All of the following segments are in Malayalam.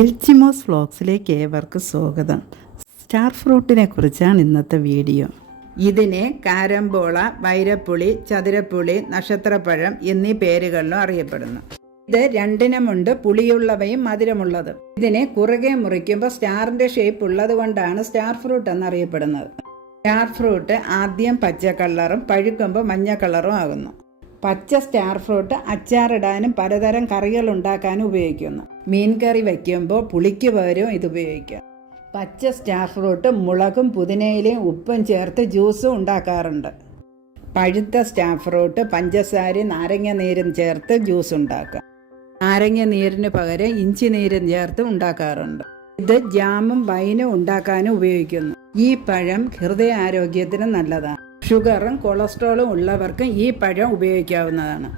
എൽച്ചിമോസ് ഫ്ലോക്സിലേക്ക് ഏവർക്ക് സ്വാഗതം. സ്റ്റാർ ഫ്രൂട്ടിനെ കുറിച്ചാണ് ഇന്നത്തെ വീഡിയോ. ഇതിനെ കാരംബോള വൈരപ്പുളി ചതുരപ്പുളി നക്ഷത്രപ്പഴം എന്നീ പേരുകളിലും അറിയപ്പെടുന്നു. ഇത് രണ്ടിനുമുണ്ട് പുളിയുള്ളവയും മധുരമുള്ളതും. ഇതിനെ കുറുകെ മുറിക്കുമ്പോൾ സ്റ്റാറിന്റെ ഷേപ്പ് ഉള്ളത് കൊണ്ടാണ് സ്റ്റാർ ഫ്രൂട്ട് എന്നറിയപ്പെടുന്നത്. സ്റ്റാർ ഫ്രൂട്ട് ആദ്യം പച്ച കളറും പഴുക്കുമ്പോൾ മഞ്ഞ കളറും ആകുന്നു. പച്ച സ്റ്റാർ ഫ്രൂട്ട് അച്ചാറിടാനും പലതരം കറികൾ ഉണ്ടാക്കാനും ഉപയോഗിക്കുന്നു. മീൻ കറി വയ്ക്കുമ്പോൾ പുളിക്ക് പകരം ഇത് ഉപയോഗിക്കാം. പച്ച സ്റ്റാർ ഫ്രൂട്ട് മുളകും പുതിനയിലയും ഉപ്പും ചേർത്ത് ജ്യൂസും ഉണ്ടാക്കാറുണ്ട്. പഴുത്ത സ്റ്റാർ ഫ്രൂട്ട് പഞ്ചസാരയും നാരങ്ങ നീരും ചേർത്ത് ജ്യൂസ് ഉണ്ടാക്കാം. നാരങ്ങ നീരിന് പകരം ഇഞ്ചി നീരും ചേർത്ത് ഉണ്ടാക്കാറുണ്ട്. ഇത് ജാമും വൈനും ഉണ്ടാക്കാനും ഉപയോഗിക്കുന്നു. ഈ പഴം ഹൃദയാരോഗ്യത്തിന് നല്ലതാണ്. ഷുഗറും കൊളസ്ട്രോളും ഉള്ളവർക്കും ഈ പഴം ഉപയോഗിക്കാവുന്നതാണ്.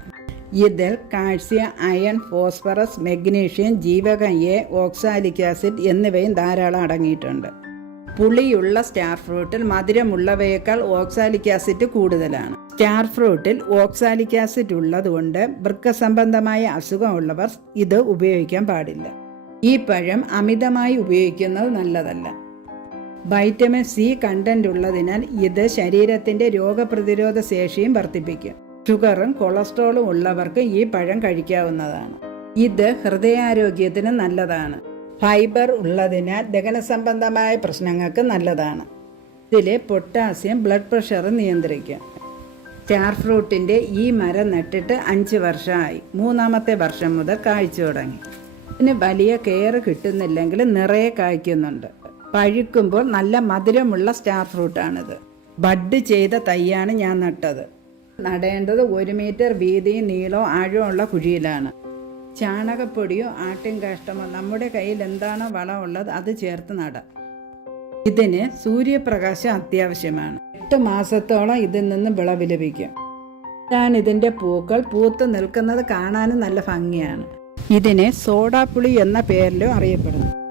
ഇതിൽ കാൽസ്യം അയൺ ഫോസ്ഫറസ് മെഗ്നീഷ്യം ജീവകം എ ഓക്സാലിക് ആസിഡ് എന്നിവയും ധാരാളം അടങ്ങിയിട്ടുണ്ട്. പുളിയുള്ള സ്റ്റാർ ഫ്രൂട്ടിൽ മധുരമുള്ളവയേക്കാൾ ഓക്സാലിക് ആസിഡ് കൂടുതലാണ്. സ്റ്റാർ ഫ്രൂട്ടിൽ ഓക്സാലിക് ആസിഡ് ഉള്ളതുകൊണ്ട് വൃക്കസംബന്ധമായ അസുഖമുള്ളവർ ഇത് ഉപയോഗിക്കാൻ പാടില്ല. ഈ പഴം അമിതമായി ഉപയോഗിക്കുന്നത് നല്ലതല്ല. വൈറ്റമിൻ സി കണ്ടന്റ് ഉള്ളതിനാൽ ഇത് ശരീരത്തിന്റെ രോഗപ്രതിരോധ ശേഷിയും വർദ്ധിപ്പിക്കും. ഷുഗറും കൊളസ്ട്രോളും ഉള്ളവർക്ക് ഈ പഴം കഴിക്കാവുന്നതാണ്. ഇത് ഹൃദയാരോഗ്യത്തിന് നല്ലതാണ്. ഫൈബർ ഉള്ളതിനാൽ ദഹന സംബന്ധമായ പ്രശ്നങ്ങൾക്ക് നല്ലതാണ്. ഇതിലെ പൊട്ടാസ്യം ബ്ലഡ് പ്രഷർ നിയന്ത്രിക്കും. സ്റ്റാർ ഫ്രൂട്ടിന്റെ ഈ മരം നട്ടിട്ട് അഞ്ച് വർഷമായി. മൂന്നാമത്തെ വർഷം മുതൽ കായ്ച്ചു തുടങ്ങി. ഇതിന് വലിയ കെയർ കിട്ടുന്നില്ലെങ്കിൽ നിറയെ കായ്ക്കുന്നുണ്ട്. പഴുക്കുമ്പോൾ നല്ല മധുരമുള്ള സ്റ്റാർ ഫ്രൂട്ടാണിത്. ബഡ് ചെയ്ത തൈയാണ് ഞാൻ നട്ടത്. നടേണ്ടത് ഒരു മീറ്റർ വീതിയും നീളവും ആഴമുള്ള കുഴിയിലാണ്. ചാണകപ്പൊടിയോ ആട്ടിൻ കാഷ്ടമോ നമ്മുടെ കയ്യിൽ എന്താണോ വളമുള്ളത് അത് ചേർത്ത് നടാം. ഇതിന് സൂര്യപ്രകാശം അത്യാവശ്യമാണ്. എട്ട് മാസത്തോളം ഇതിൽ നിന്ന് വിളവ് ലഭിക്കും. ഇതാണ് ഇതിന്റെ പൂക്കൾ. പൂത്ത് നിൽക്കുന്നത് കാണാനും നല്ല ഭംഗിയാണ്. ഇതിനെ സോഡാപ്പുളി എന്ന പേരിലും അറിയപ്പെടുന്നു.